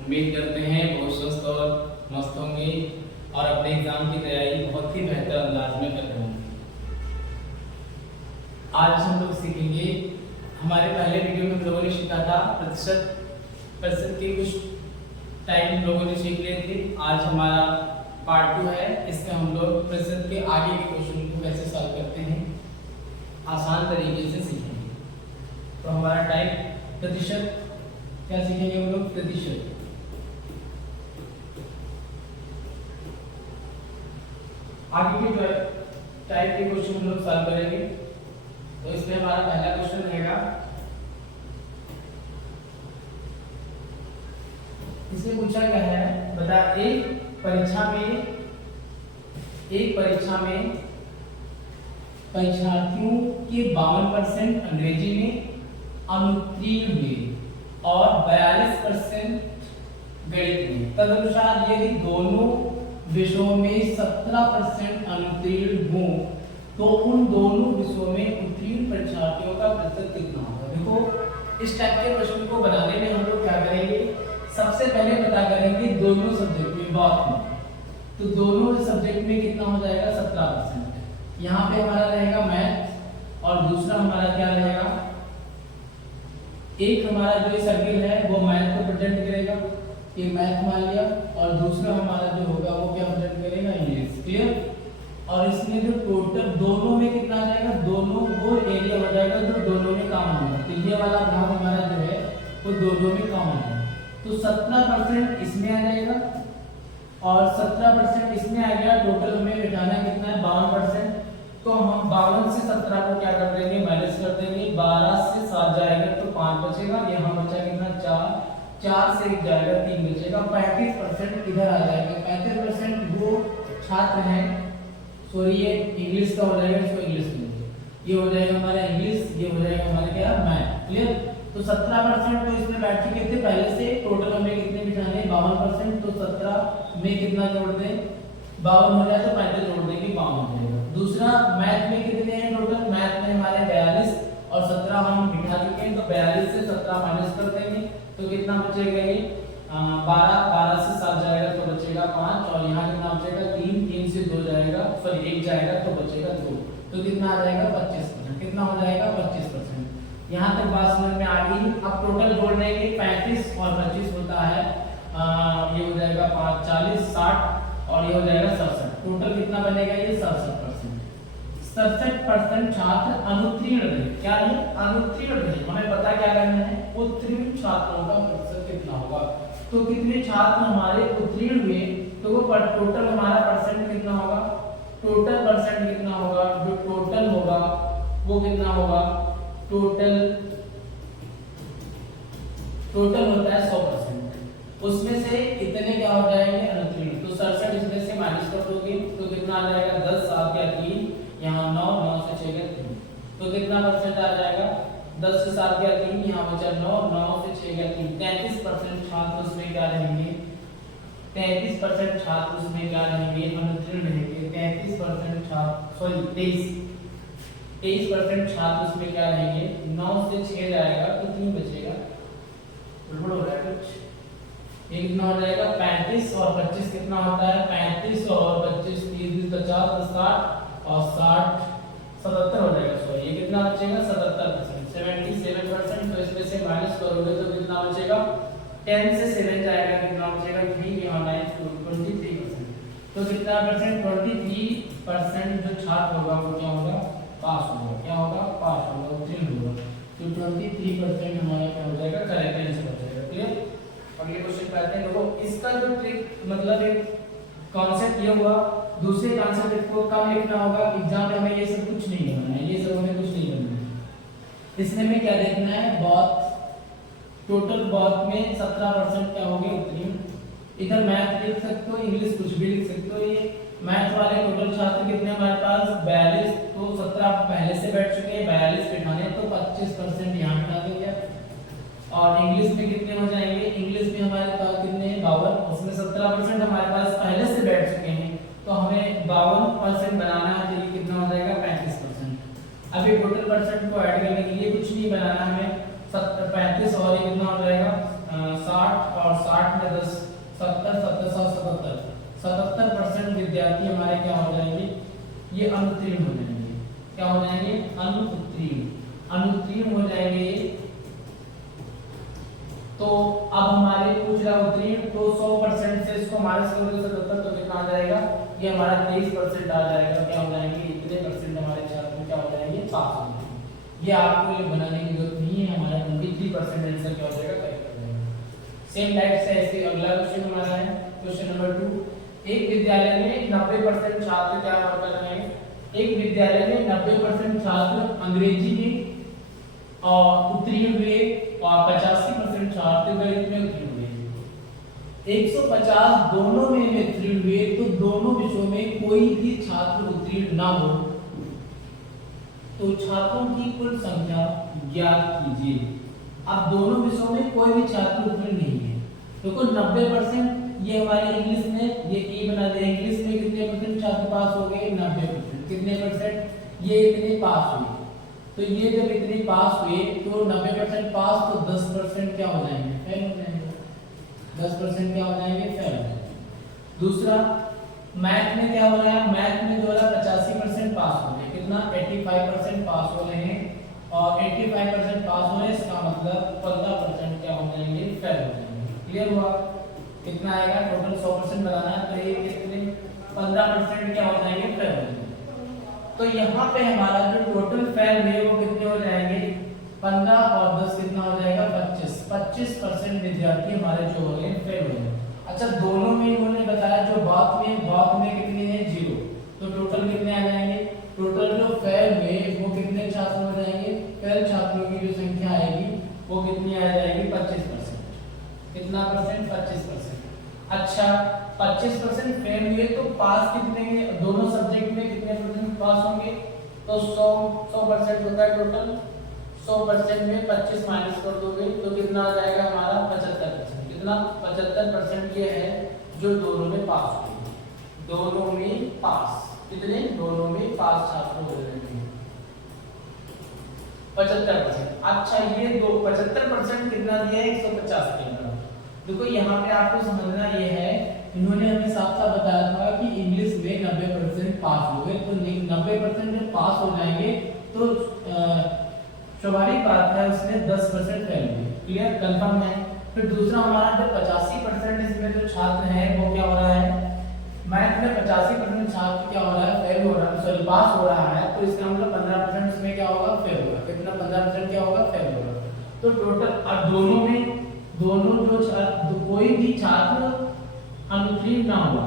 उम्मीद करते हैं बहुत स्वस्थ और मस्त होंगे और अपने एग्जाम की तैयारी बहुत ही बेहतर अंदाज में कर रहे होंगे। आज हम लोग सीखेंगे, हमारे पहले वीडियो में हम लोगों ने सीखा था प्रतिशत के कुछ टाइप हम लोगों ने सीख लिए थे। आज हमारा पार्ट 2 है। इसमें हम लोग प्रतिशत के आगे के क्वेश्चन को कैसे सॉल्व करते हैं आसान तरीके से सीखेंगे। तो हमारा टाइप प्रतिशत क्या सीखेंगे हम लोग? प्रतिशत। आगे के टाइप के क्वेश्चन हम लोग सॉल्व करेंगे। तो इसमें हमारा पहला क्वेश्चन रहेगा, इसमें पूछा गया है, बता एक परीक्षा में परीक्षार्थियों के 52% अंग्रेजी में अनुत्तीर्ण हुए और 42% गणित में। तदनुसार यदि दोनों विषयों में 17% अनुत्तीर्ण हो तो उन दोनों विषयों में उत्तीर्ण परीक्षार्थियों का प्रतिशत कितना होगा। देखो, इस टाइप के प्रश्न को बनाने में हम लोग क्या करेंगे, सबसे पहले पता करेंगे दोनों सब्जेक्ट में बात में। तो दोनों सब्जेक्ट में कितना हो जाएगा? 17%। यहाँ पे हमारा रहेगा मैथ और दूसरा हमारा क्या रहेगा, एक हमारा जो सर्किल है वो मैथ को प्रेजेंट करेगा, ये मैथ मान लिया, और दूसरा हमारा जो होगा वो क्या प्रेजेंट करेगा? इंग्लिश। क्लियर? और इसमें जो टोटल दोनों में कितना आ जाएगा, दोनों वो एरिया हो जाएगा जो दोनों में काम होगा। तो ये वाला भाग हमारा जो है वो दोनों में काम होगा। तो 17% इसमें आ जाएगा और 17% इसमें आ गया। टोटल हमें घटाना कितना है? 52%। तो हम 52 से 17 को क्या कर देंगे? माइनस कर देंगे। 12 से 7 जाएगा तो 5 बचेगा। यहाँ बचा कितना? 4 से 1 जाएगा, 3 बचेगा। 35% इधर आ जाएगा। 35% वो छात्र हैं, सॉरी ये इंग्लिश का हो जाएगा, इसको इंग्लिश में ये हो जाएगा हमारा इंग्लिश, ये हो जाएगा हमारे क्या? मैथ। क्लियर? तो 17% तो इसमें बैठ चुके थे पहले से। टोटल हमें कितने बिठाने? 52%। तो 17 में कितना जोड़ दें? 52 हो जाए तो 35 जोड़ देंगे, 52 हो जाएगा। दूसरा मैथ में कितने हैं टोटल? मैथ में हमारे 42 और 17 हम बिठा चुके हैं, तो 42 से 17 माइनस कर देंगे तो कितना बचेगा? ये 12 से 7 जाएगा तो बचेगा 5, और यहाँ कितना बचेगा? 3 से 2 जाएगा, सॉरी 1 जाएगा तो बचेगा 2। तो कितना आ जाएगा? 25%। कितना हो जाएगा? 25%। यहाँ तक बात समझ में आ गई। अब टोटल जोड़ देंगे, 35 और 25 होता है ये हो जाएगा 5, 40, 60 और ये हो जाएगा 67। टोटल कितना बनेगा? ये 67%। 67% छात्र अनुत्तीर्ण रहे। क्या है? अनुत्तीर्ण रहे। हमें पता क्या करना है? उत्तीर्ण छात्रों का प्रतिशत कितना होगा। तो कितने छात्र हमारे उत्तीर्ण हुए, तो वो टोटल हमारा परसेंट कितना होगा? टोटल परसेंट कितना होगा? जो टोटल होगा वो कितना होगा? टोटल होता है 100%। उसमें से इतने क्या हो जाएंगे? अनुत्तीर्ण। तो 67 इसमें से माइनस कर दोगे तो कितना आ जाएगा? 10, 7 या 3, यहाँ 9, 9 से 6 गया 3, तो कितना परसेंट आ जाएगा? 10 से 7 गया 3, यहाँ बचा 9, 9 से 6 गया 3। 33% छात्र उसमें क्या रहेंगे? 33% छात्र उसमें क्या रहेंगे? अनुत्तीर्ण रहेंगे। 33% छात्र, सॉरी 23% छात्र उसमें क्या रहेंगे? 9 से 6 जाएगा तो 3 बचेगा। गड़बड़ हो रहा है कुछ। ये कितना हो जाएगा? 35 और 25 कितना होता है? 35 और 25 30 50 60 और 60 77 हो जाएगा। सॉरी ये कितना बचेगा? 77%, 77%। तो इसमें से माइनस करोगे तो कितना बचेगा? 10 से 7 जाएगा, कितना बचेगा? 3 और 9 23%। तो कितना परसेंट? 23% जो छात्र होगा वो क्या होगा? पास होगा। क्या होगा? पास होगा, उत्तीर्ण होगा। तो 23% हमारा क्या हो जाएगा? करेक्ट आंसर हो जाएगा। क्लियर? अगले क्वेश्चन पे आते हैं। देखो, इसका जो ट्रिक मतलब एक कॉन्सेप्ट ये हुआ। दूसरे कॉन्सेप्ट को कम लिखना होगा। एग्जाम में हमें ये सब कुछ नहीं करना है, ये सब हमें कुछ नहीं करना है। इसमें हमें क्या देखना है? बहुत टोटल बहुत में 17% क्या होंगे? उत्तीर्ण। इधर मैथ लिख सकते हो, इंग्लिश कुछ भी लिख सकते हो। ये मैथ वाले टोटल छात्र कितने हमारे पास? 42। तो 17 पहले से बैठ चुके हैं, 42 बिठाने तो 25% यहाँ बिठा देंगे। और इंग्लिश में कितने हो जाएंगे? इंग्लिश में हमारे पास कितने हैं? 52। उसमें 17% हमारे पास पहले से बैठ चुके हैं, तो हमें 52% बनाना है, तो ये कितना हो जाएगा? 35%। अभी टोटल परसेंट को ऐड करने के लिए कुछ नहीं बनाना हमें। 35 और ये कितना हो जाएगा? 60 और 60 में 10 70 77% विद्यार्थी हमारे क्या हो जाएंगे, ये अनुत्तीर्ण हो जाएंगे। क्या हो जाएंगे? अनुत्तीर्ण हो जाएंगे। तो अब हमारे पूछ रहा उत्तीर्ण, तो 100% से इसको माइनस करोगे 77 तो कितना आ जाएगा? ये हमारा 23% आ जाएगा। क्या हो जाएंगे? इतने परसेंट हमारे छात्र क्या हो जाएंगे? पास हो जाएंगे। ये आपको ये बनाने की जरूरत नहीं है, हमारा 23% आंसर क्या हो जाएगा? करेक्ट हो जाएगा। सेम लाइक से ऐसे अगला क्वेश्चन हमारा है क्वेश्चन नंबर 2। एक विद्यालय में 90% छात्र क्या कर रहे हैं? एक विद्यालय में 90% छात्र अंग्रेजी में और उत्तीर्ण हुए और 85% छात्र गणित में उत्तीर्ण हुए। 150 दोनों में उत्तीर्ण हुए तो दोनों विषयों में कोई भी छात्र उत्तीर्ण ना हो तो छात्रों की कुल संख्या ज्ञात कीजिए। अब दोनों विषयों में कोई भी छात्र उत्तीर्ण नहीं है तो कुल 90%, ये हमारे इंग्लिश में ये ए बना दे। इंग्लिश में कितने परसेंट छात्र पास हो गए? 90%। कितने परसेंट? ये इतने पास हुए। तो ये जब इतने पास हुए तो 90% पास, तो 10% क्या हो जाएंगे? फेल हो जाएंगे। 10% क्या हो जाएंगे? फेल हो जाएंगे। दूसरा, मैथ में क्या हो रहा है? मैथ में जो है 85% पास हो गए। कितना? 85% पास हो रहे हैं और 85% पास हो रहे हैं, इसका मतलब 15% क्या हो जाएंगे? फेल हो जाएंगे। क्लियर हुआ? कितना आएगा? टोटल 100% बनाना है तो ये कितने? 15% क्या हो जाएंगे? फेल हो जाएंगे। तो यहाँ पे हमारा जो टोटल फेल हुए वो कितने हो जाएंगे? 15 और 10 कितना हो जाएगा? 25% विद्यार्थी हमारे जो हो गए फेल हो गए। अच्छा, दोनों में इन्होंने बताया जो बात में कितने हैं? 0। तो टोटल कितने आ जाएंगे? टोटल जो फेल हुए वो कितने छात्र हो जाएंगे? फेल छात्रों की जो संख्या आएगी वो कितनी आ जाएगी? 25%। कितना परसेंट? 25%। अच्छा, 25% फेल हुए तो पास कितने हैं? दोनों सब्जेक्ट में कितने परसेंट पास होंगे? तो 100% होता है टोटल। 100% में 25 माइनस कर दोगे तो कितना आ जाएगा हमारा? 75%। कितना? 75% ये है जो दोनों में पास हुए। दोनों में पास कितने? दोनों में पास छात्र हो जाएंगे 75%। अच्छा, ये 75% कितना दिया है? 150 के अंदर। देखो यहाँ पे आपको समझना ये है, इन्होंने हमें साफ साफ बताया था कि इंग्लिश में 90% पास हो गए, तो 90% जब पास हो जाएंगे तो स्वाभाविक बात है उसमें 10% फेल हुए। क्लियर? कंफर्म है? फिर दूसरा हमारा जो 85% इसमें जो छात्र हैं वो क्या हो रहा है? मैथ में 85% छात्र क्या हो रहा है? फेल हो रहा है, सॉरी पास हो रहा है। तो इसका मतलब 15% इसमें क्या होगा? फेल होगा। कितना? 15% क्या होगा? फेल होगा। तो टोटल अब दोनों जो छात्र, कोई भी छात्र अनुत्तीर्ण ना हुआ,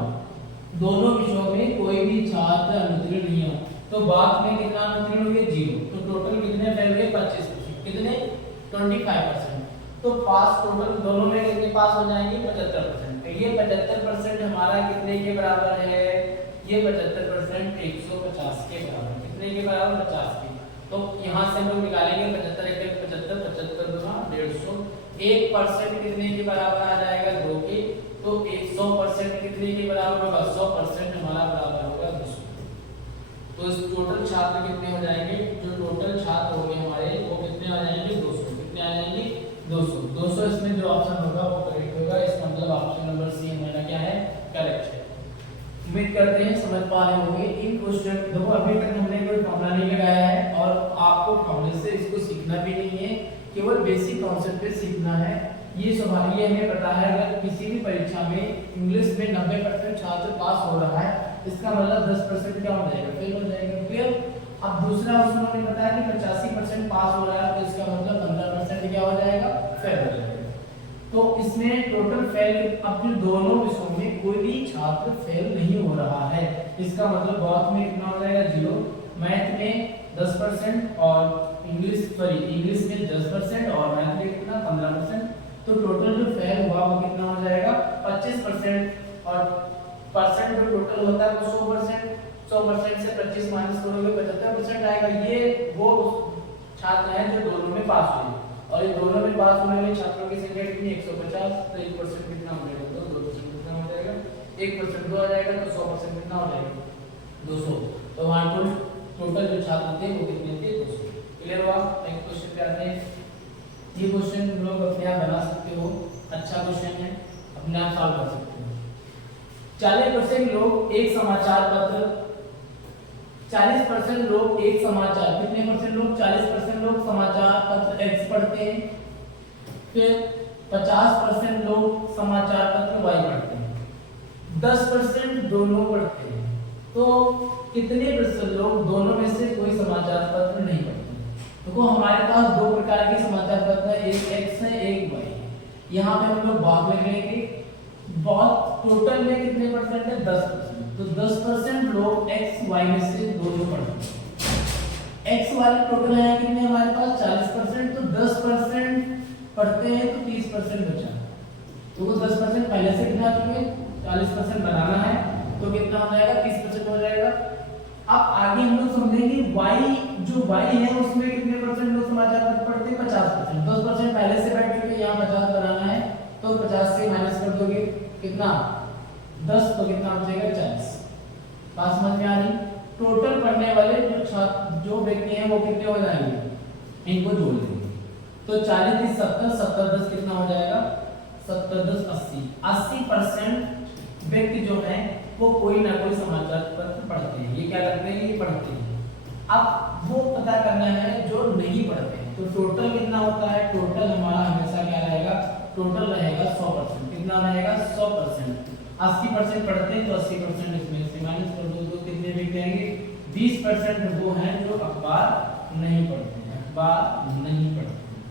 दोनों विषयों में कोई भी छात्र अनुत्तीर्ण नहीं हुआ तो बात में कितना अनुत्तीर्ण हो गए? 0। तो टोटल कितने फेल हुए? 25%। कितने? 25%। तो पास टोटल दोनों में कितने पास हो जाएंगे? 75%। ये 75% हमारा कितने के बराबर है? ये 75% 150 के बराबर। कितने के बराबर? 50 के। तो यहाँ से हम लोग निकालेंगे 75 1 75 75 गुना 150। 1% कितने के बराबर आ जाएगा? 2 के। तो 100% कितने के बराबर होगा? 100% हमारा बराबर होगा 200। तो इस टोटल छात्र कितने हो जाएंगे? जो टोटल छात्र होंगे हमारे वो कितने आ जाएंगे? 200। कितने आ जाएंगे? 200। 200 इसमें जो ऑप्शन होगा वो करेक्ट होगा। इसका मतलब ऑप्शन नंबर सी हमारा क्या है? करेक्ट है। उम्मीद करते हैं समझ पा रहे होंगे इन क्वेश्चन। देखो अभी तक हमने कोई फॉर्मूला नहीं लगाया है और आपको फॉर्मूले से इसको सीखना भी नहीं है, केवल बेसिक कॉन्सेप्ट पे सीखना है। ये स्वाभाविक है, हमें पता है अगर किसी भी परीक्षा में इंग्लिश में 90% छात्र पास हो रहा है, इसका मतलब 10% क्या हो जाएगा? फेल हो जाएगा। क्लियर? अब दूसरा उन्होंने बताया कि 85% पास हो रहा है तो इसका मतलब 15% क्या हो जाएगा? फेल हो जाएगा। तो इसमें टोटल फेल, अब जो दोनों विषयों में कोई भी छात्र फेल नहीं हो रहा है, इसका मतलब बहुत में कितना हो जाएगा? 0। मैथ में 10% और इंग्लिश में 10% और मैथ में कितना? 15%। तो टोटल जो फेल हुआ वो कितना हो जाएगा? 25%। और परसेंट जो टोटल होता है वो 100%। 100% से 25 माइनस करोगे 75% आएगा। ये वो छात्र हैं जो दोनों में पास हुए और ये दोनों में पास होने वाले छात्रों की संख्या कितनी? 150। तो 1% कितना हो जाएगा? 2% कितना हो जाएगा? 1% 2 आ जाएगा। तो 100% कितना हो जाएगा? 200। तो वहां टोटल जो छात्र थे वो कितने थे? 200। क्लियर हुआ? नेक्स्ट क्वेश्चन पे आते हैं। ये क्वेश्चन लोग अपने आप बना सकते हो। 40% लोग एक समाचार पत्र, 40% लोग एक समाचार, कितने परसेंट लोग, 40% लोग समाचार पत्र एक्स पढ़ते हैं, फिर 50% लोग समाचार पत्र वाई पढ़ते हैं, 10% दोनों पढ़ते हैं। तो कितने प्रतिशत लोग दोनों में से कोई समाचार पत्र नहीं पढ़ते? देखो हमारे पास दो प्रकार के समाचार पत्र है, एक एक्स है एक वाई है। यहाँ पे हम लोग भाग ले लेंगे, बहुत टोटल में कितने परसेंट है, 10%। तो 10% लोग एक्स वाई में से दोनों पढ़ते हैं। एक्स वाले टोटल है कितने हमारे पास 40%, तो 10% पढ़ते हैं तो 30% बचा। तो 10% पहले से कितना चुके, 40% बनाना है तो कितना हो जाएगा, 30% हो जाएगा। अब आगे हम लोग समझेंगे वाई, जो वाई है उसमें कितने परसेंट लोग समाचार पत्र पढ़ते हैं, 50%। 10% पहले से बैठ चुके, यहाँ 50 बनाना है तो 50 से माइनस कर दोगे कितना, 10, तो कितना बचेगा 40। बात समझ में आ रही? टोटल पढ़ने वाले जो छात्र, जो व्यक्ति हैं वो कितने हो जाएंगे, इनको जोड़ देंगे तो 40 30 70, 70 10 कितना हो जाएगा, 70 10 80। 80% व्यक्ति जो है वो कोई ना कोई समाचार पत्र पढ़ते हैं। ये क्या करते हैं, ये पढ़ते हैं। अब वो पता करना है जो नहीं पढ़ते हैं, तो टोटल कितना होता है, टोटल हमारा हमेशा क्या रहेगा, टोटल रहेगा 100%। कितना रहेगा, 100%। 80% पढ़ते हैं तो 80% इसमें से माइनस कर दो तो कितने भी जाएंगे, 20% वो हैं जो अखबार नहीं पढ़ते हैं, अखबार नहीं पढ़ते हैं,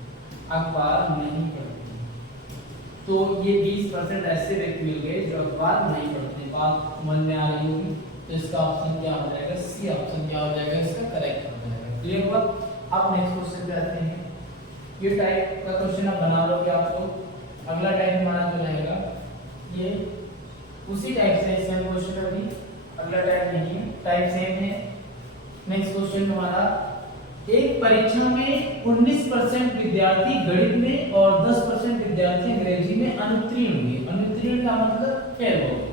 अखबार नहीं पढ़ते हैं। तो ये 20% ऐसे व्यक्ति मिल गए जो अखबार नहीं पढ़ते हैं। बात समझ में आ रही होगी? तो इसका ऑप्शन क्या हो जाएगा, सी ऑप्शन क्या हो जाएगा, इसका करेक्ट हो जाएगा। क्लियर हुआ? अब नेक्स्ट क्वेश्चन पे आते हैं। ये टाइप का क्वेश्चन आप बना लोगे आप लोग। अगला टाइप हमारा जो रहेगा ये उसी टाइप से सेम क्वेश्चन, अभी अगला टाइप नहीं है, टाइप सेम है। नेक्स्ट क्वेश्चन हमारा, एक परीक्षा में 19% विद्यार्थी गणित में और 10% विद्यार्थी अंग्रेजी में अनुत्तीर्ण हुए। अनुत्तीर्ण का मतलब फेल हो गए।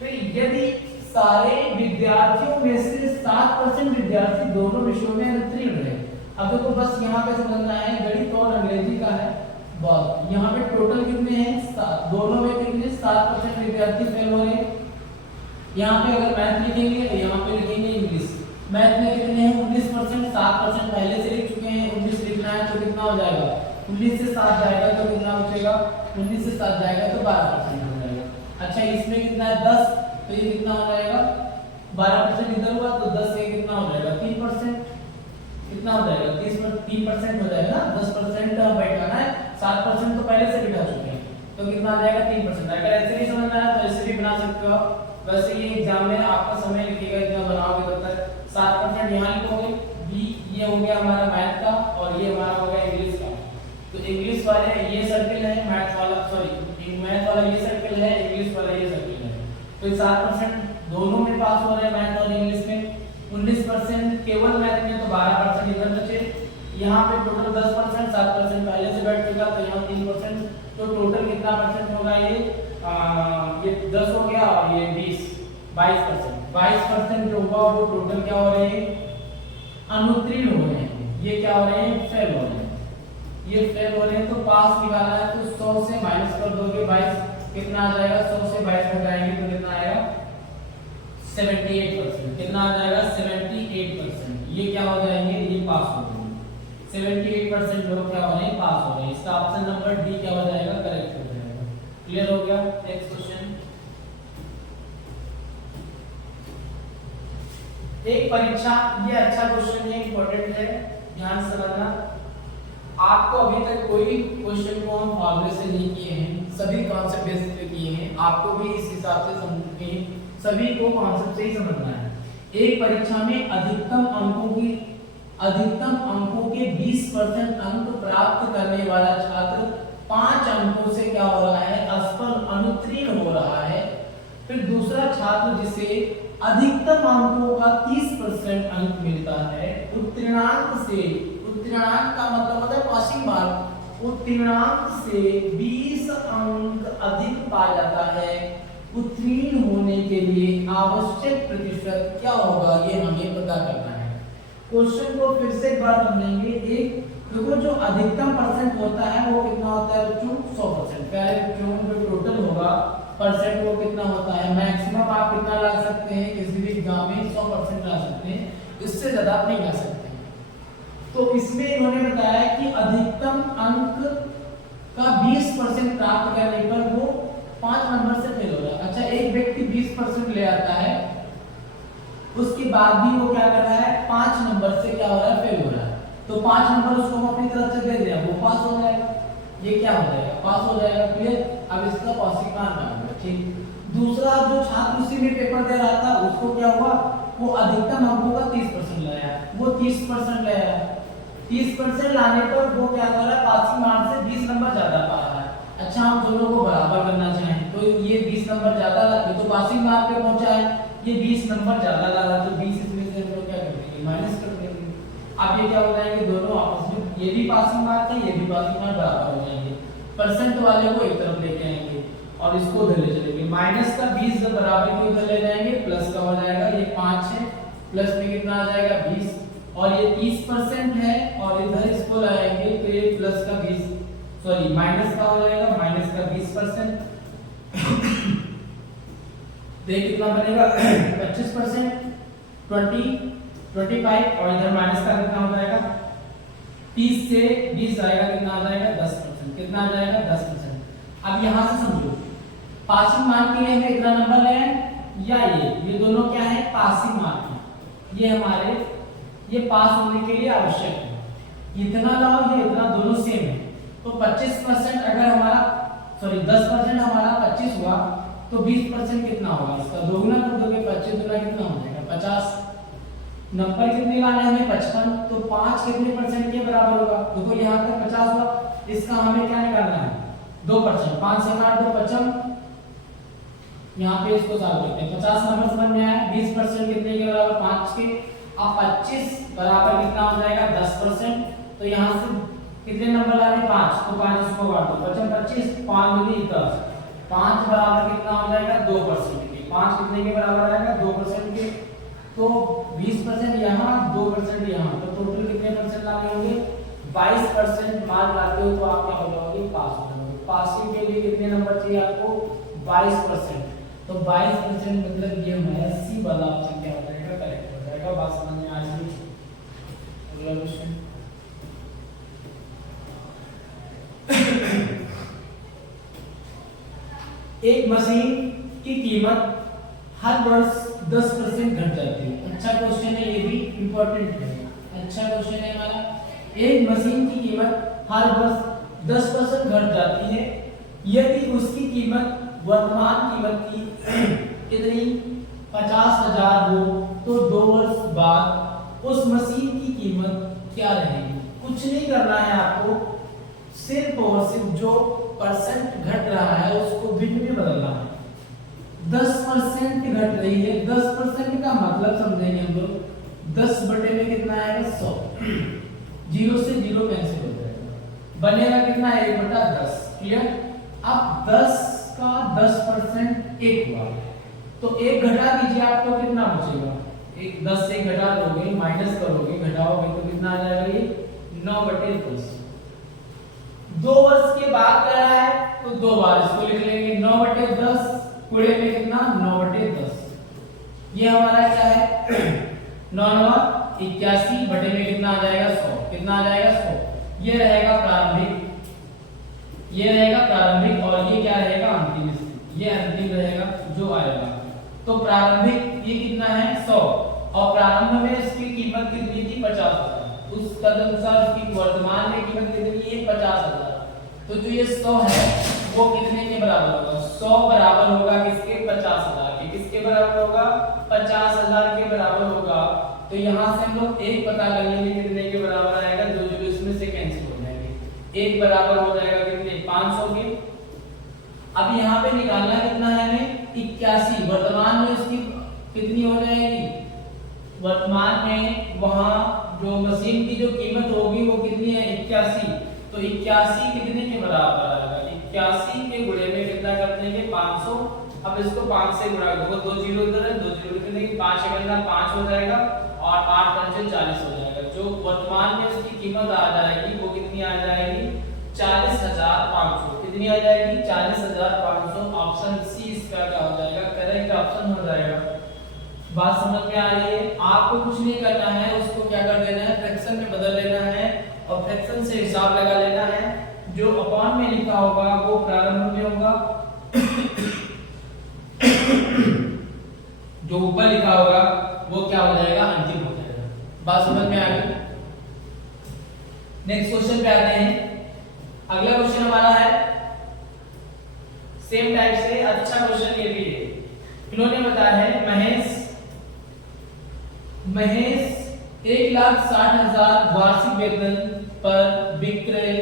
तो यदि सारे विद्यार्थियों में से 7% विद्यार्थी दोनों विषयों में अनुत्तीर्ण रहे। अब देखो बस यहाँ पे समझना है गणित और अंग्रेजी का है, बस यहाँ पे टोटल कितने हैं, दोनों में कितने, 7% विद्यार्थी फेल हो रहे। यहाँ पे अगर मैथ लिखेंगे तो यहाँ पे लिखेंगे इंग्लिश। मैथ में कितने हैं, 19%, 7% पहले से लिख चुके हैं, 19 लिखना है तो कितना हो जाएगा, 19 से 7 जाएगा तो कितना बचेगा, 19 से 7 जाएगा तो 12% हो जाएगा। अच्छा इसमें कितना है 10, तो ये कितना हो जाएगा, 12% इधर हुआ तो 10 से कितना हो जाएगा 3%, कितना हो जाएगा 3% हो जाएगा ना। 10% बैठाना है, 7% तो पहले से बिठा चुके हैं तो कितना आ जाएगा 3%। अगर ऐसे नहीं समझना है तो ऐसे भी बना सकते हो। वैसे ये एग्जाम में आपका समय लिखेगा इतना बनाओगे तब तक। 7% यहाँ लिखोगे, बी ये हो गया हमारा मैथ का और ये हमारा हो गया इंग्लिश का। तो इंग्लिश वाले ये सर्किल है, मैथ वाला सॉरी मैथ वाला ये सर्किल है, इंग्लिश वाला ये सर्किल है। तो 7% दोनों में पास हो रहे हैं मैथ और इंग्लिश में। 19% केवल मैथ में तो 12% इधर बचे। यहाँ पे टोटल 10%, 7% पहले से बैठ चुका तो यहाँ 3%। तो टोटल कितना परसेंट होगा, ये 10 हो गया और ये 20 22%। 22% जो होगा वो टोटल क्या हो रहे हैं, अनुत्तीर्ण हो रहे हैं। ये क्या हो रहे हैं, फेल हो रहे हैं। ये फेल हो रहे हैं तो पास निकालना है तो 100 से माइनस कर दोगे 22, कितना आ जाएगा, 100 से 22 घटाएंगे तो कितना आएगा 78%। कितना आ जाएगा 78%। ये क्या हो जाएंगे, ये पास हो जाएंगे। 78% लोग क्या हो रहे हैं, पास हो रहे हैं। इसका ऑप्शन नंबर डी क्या हो जाएगा, करेक्ट हो जाएगा। क्लियर हो गया? नेक्स्ट क्वेश्चन, एक परीक्षा, ये अच्छा क्वेश्चन है, इंपॉर्टेंट है, ध्यान से समझना। आपको अभी तक कोई क्वेश्चन को हम फॉर्मूले से नहीं किए हैं, सभी कॉन्सेप्ट बेस पे किए हैं। आपको भी इस हिसाब से समझने, सभी को कॉन्सेप्ट से ही समझना है। एक परीक्षा में अधिकतम अंकों के 20% अंक प्राप्त करने वाला छात्र 5 अंकों से क्या हो रहा है, असफल अनुत्तीर्ण हो रहा है। फिर दूसरा छात्र जिसे अधिकतम अंकों का 30% अंक मिलता है, उत्तीर्णांक से, उत्तीर्णांक का मतलब होता है पासिंग मार्क, उत्तीर्णांक से 20 अंक अधिक पा जाता है। उत्तीर्ण होने के लिए आवश्यक प्रतिशत क्या होगा, ये हमें पता करना है। क्वेश्चन को फिर से एक बार समझेंगे। एक देखो जो अधिकतम परसेंट होता है वो कितना होता है बच्चों, 100%। पहले जो टोटल होगा परसेंट वो कितना होता है, मैक्सिमम सकते हैं, इससे ज्यादा आप नहीं जा सकते। तो इसमें इन्होंने बताया कि अधिकतम अंक का 20% प्राप्त करने पर वो 5 नंबर से फेल हो रहा है। अच्छा, एक व्यक्ति 20% ले आता है, उसके बाद भी वो क्या कर रहा है, 5 नंबर से क्या हो रहा है, फेल हो रहा है, तो 5 नंबर उसको हम अपनी तरफ से दे दें, वो पास हो जाएगा। ये क्या हो जाएगा, पास हो जाएगा। क्लियर? अब इसका पासिंग मार्क आएगा। ठीक। दूसरा, जो छात्र उसी में पेपर दे रहा था, उसको क्या हुआ, वो अधिकतम अंकों का 30% लाया, वो 30% लाया। 30% लाने पर वो क्या कर रहा है, पासिंग मार्क से 20 नंबर ज्यादा पा रहा है। अच्छा, हम दोनों को बराबर करना चाहें तो ये 20 नंबर ज्यादा ला, तो पासिंग मार्क पे पहुंचा है, ये 20 नंबर ज्यादा ला रहा, तो 20 इसमें से हम लोग क्या कर देंगे, माइनस कर देंगे। अब ये क्या हो जाएंगे, दोनों आपस में, ये भी पासिंग मार्क है, ये भी पासिंग मार्क, बराबर हो जाएंगे। परसेंट वाले को एक तरफ लेके आएंगे और इसको उधर ले चलेंगे। माइनस का 20 बराबर के उधर ले जाएंगे, प्लस का हो जाएगा, ये 5 है, प्लस में कितना आ जाएगा, 20, और ये 30% है, और इधर इसको लाएंगे तो ये प्लस का 20, सॉरी माइनस का हो जाएगा, माइनस का 20%। देख कितना बनेगा, 25%, 20, 25, और इधर माइनस का कितना हो जाएगा, 30 से 20 आएगा, कितना आ जाएगा, 10%। कितना आ जाएगा, 10%। अब यहां से समझो, पासिंग मार्क के लिए हमें इतना नंबर ले या ये दोनों क्या है, पासिंग मार्क है, ये हमारे ये पास होने के लिए आवश्यक है। इतना लाओ, ये इतना, दोनों सेम है, तो 25% अगर हमारा, सॉरी 10% हमारा 25 हुआ, तो 20% कितना होगा, इसका दोगुना कर दोगे, 25 गुना कितना हो जाएगा, 50। नंबर कितने लाने हमें, 55, तो 5 कितने परसेंट के बराबर होगा, देखो यहाँ तक 50 हुआ, इसका हमें क्या निकालना है, 2%। 5 से काट दो 55, यहाँ पे इसको सॉल्व करते हैं। 50 नंबर समझ में आया, 20% कितने के बराबर, 5 के। अब 25 बराबर कितना हो जाएगा, 10%, तो यहाँ से कितने नंबर लाने, 5, तो 5 इसको काट दो, 55, 25, 5 दूनी 10, 5 बराबर कितना हो जाएगा, 2% के। 5 कितने के बराबर आएगा, 2% के, तो 20% यहाँ, 2% यहाँ, तो टोटल कितने परसेंट लाने होंगे, 22% मार्क लाते हो तो आप क्या हो जाओगे, पास हो जाओगे। पासिंग के लिए कितने नंबर चाहिए आपको, 22%, तो 22% मतलब ये हमारा सी वाला ऑप्शन क्या हो जाएगा, करेक्ट हो जाएगा। बात समझ में आ रही है? अगला क्वेश्चन, एक मशीन की कीमत हर वर्ष 10% घट जाती है। अच्छा क्वेश्चन है, ये भी इंपॉर्टेंट है, अच्छा क्वेश्चन है हमारा। एक मशीन की कीमत हर वर्ष 10% घट जाती है, यदि उसकी कीमत वर्तमान कीमत की कितनी 50,000 हो, तो 2 वर्ष बाद उस मशीन की कीमत क्या रहेगी। कुछ नहीं करना है आपको, सिर्फ और सिर्फ जो परसेंट घट रहा है उसको भिन्न में बदलना है। 10% घट रही है, 10% का मतलब समझेंगे हम लोग, 10 बटे में कितना आएगा, 100, 0 से 0 कैंसिल हो जाएगा, बनेगा कितना, 1/10। क्लियर? अब 10 का 10% 1 हुआ, तो 1 घटा दीजिए आप, तो कितना बचेगा, 10 से घटा दोगे, माइनस करोगे, घटाओगे तो कितना आ जाएगा, ये 9/10। 2 वर्ष के बाद क्या है, तो 2 बार इसको लिख लेंगे, 9/10 पूरे में कितना, 9/10। ये हमारा क्या है, 9×9 81 बटे में कितना आ जाएगा, 100। कितना आ जाएगा, 100। ये रहेगा प्रारंभिक, ये रहेगा प्रारंभिक, और ये क्या रहेगा, अंतिम। ये अंतिम रहेगा जो आएगा। तो प्रारंभिक ये कितना है, 100, और प्रारंभ में इसकी कीमत कितनी थी, 50,000। उस तदनुसार इसकी वर्तमान में कीमत कितनी है, 50,000। तो जो ये 100 है वो कितने के बराबर होगा, 100 बराबर होगा किसके, 50,000 के। किसके बराबर होगा, 50,000 के बराबर होगा। तो यहाँ से हम लोग 1 पता कर लेंगे, कितने के बराबर आएगा, 2 जीरो इसमें से कैंसिल हो जाएंगे, 1 बराबर हो जाएगा कितने, 500 के। अब यहाँ पे निकालना कितना है हमें, 81। वर्तमान में उसकी कितनी हो जाएगी, वर्तमान में वहां जो मशीन की जो कीमत होगी वो कितनी है, 81। तो 81 कितने के बराबर आएगा, 81 के गुणे में कितना कर देंगे, 500। अब इसको 5 से गुणा करो, 2 जीरो इधर है, 2 जीरो कितने की, 5 एकम 5 हो जाएगा, और 8 पंचे 40 हो जाएगा। जो वर्तमान में उसकी कीमत आ जाएगी वो कितनी आ जाएगी, 40,500। कितनी आ जाएगी, 40,500। ऑप्शन सी इसका क्या हो जाएगा, करेक्ट ऑप्शन हो जाएगा। बात समझ में आ रही है? आपको कुछ नहीं करना है, उसको क्या कर देना है, फ्रैक्शन में बदल लेना है और फ्रैक्शन से हिसाब लगा लेना है। जो अपॉन में लिखा होगा वो प्रारंभ में होगा, जो ऊपर लिखा होगा वो क्या हो जाएगा, अंतिम हो जाएगा। बात समझ में आ गई? नेक्स्ट क्वेश्चन पे आते हैं। अगला क्वेश्चन हमारा है सेम टाइप से, अच्छा क्वेश्चन ये भी है। इन्होंने बताया है महेश 1,60,000 वार्षिक वेतन पर विक्रय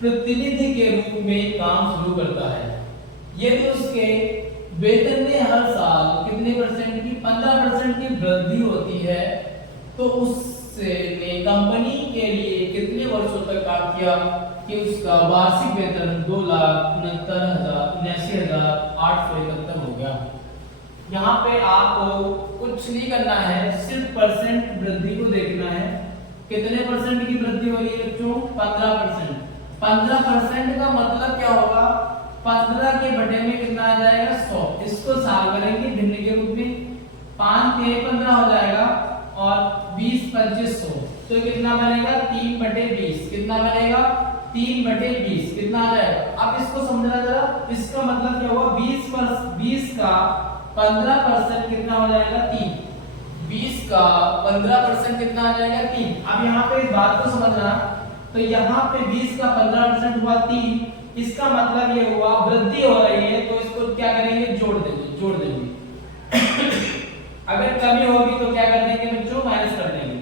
प्रतिनिधि के रूप में काम शुरू करता है। यदि उसके वेतन में हर साल कितने परसेंट की, 15% की वृद्धि होती है, तो उससे कंपनी के लिए कितने वर्षों तक काम किया कि उसका वार्षिक वेतन 2,69,871 हो गया। यहाँ पे आपको कुछ नहीं करना है, सिर्फ परसेंट वृद्धि को देखना है। कितने परसेंट की वृद्धि हो रही है बच्चों, 15%। 15% का मतलब क्या होगा, 15 के बटे में कितना आ जाएगा, 100। इसको साल करेंगे भिन्न के रूप में, 5 के 15 हो जाएगा और 20 25 100, तो कितना बनेगा, 3/20। कितना बनेगा, 3/20 कितना आ जाएगा। अब इसको समझना जरा, इसका मतलब क्या हुआ, 20 का 15% कितना हो जाएगा, 3। 20 का 15% कितना आ जाएगा, 3। अब यहाँ पे इस बात को समझना, तो यहाँ पे 20 का 15% हुआ 3। इसका मतलब ये हुआ वृद्धि हो रही है, तो इसको क्या करेंगे, जोड़ देंगे। अगर कमी होगी तो क्या कर देंगे बच्चों, माइनस कर देंगे।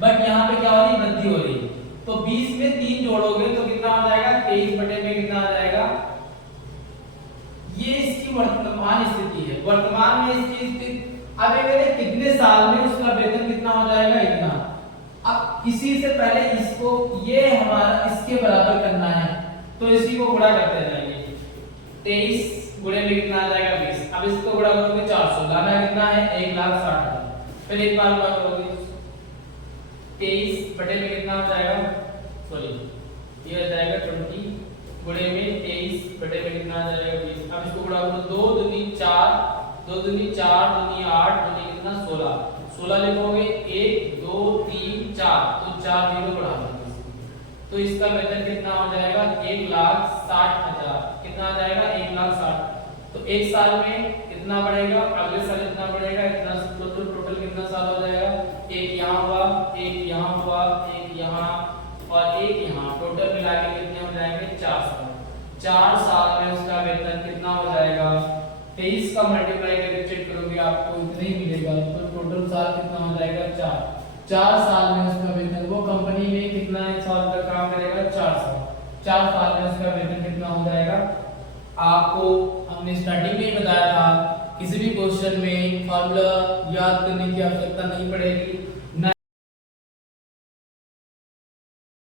बट यहाँ पे क्या हो रही है, वृद्धि हो रही है, तो 20 में 3 जोड़ोगे तो कितना हो जाएगा, 23 बटे में कितना आ जाएगा। ये इसकी वर्तमान स्थिति है, वर्तमान में इसकी स्थिति। अब ये कितने साल में उसका वेतन कितना हो जाएगा, इतना। अब इसी से पहले इसको, ये हमारा इसके बराबर करना है, तो इसी को गुणा करते जाएंगे। 23 गुणे में कितना आ जाएगा, 20। अब इसको गुणा करोगे 400, लाना कितना है, 1,60,000। फिर एक बार गुणा करोगे 23 बटे में कितना हो जाएगा, सॉरी ये आ जाएगा 20 गुणे में 23 बटे में कितना आ जाएगा, 20। अब इसको गुणा करो, 2 दूनी 4, 2 दूनी 4, दूनी 8, दूनी कितना 16 लिखोगे, 1 2 3 4, तो 4 जीरो बढ़ा दो, तो इसका वेतन कितना हो जाएगा, 1,60,000। कितना आ जाएगा, 1,60,000। तो एक साल में कितना बढ़ेगा, अगले साल कितना बढ़ेगा, इतना। तो टोटल कितना साल हो जाएगा, एक यहाँ हुआ, एक यहाँ हुआ, एक यहाँ और एक यहाँ, टोटल मिला के कितने हो जाएंगे, 4 साल। 4 साल में उसका वेतन कितना हो जाएगा, 23 का मल्टीप्लाई करके चेक करोगे आपको इतना ही मिलेगा, तो टोटल साल कितना हो जाएगा, 4 साल में उसका वेतन, वो कंपनी में कितना साल तक काम करेगा, 4 साल। 4 साल में उसका वेतन कितना हो जाएगा। आपको हमने स्टार्टिंग में ही बताया था, किसी भी क्वेश्चन में फॉर्मूला याद करने की आवश्यकता नहीं पड़ेगी।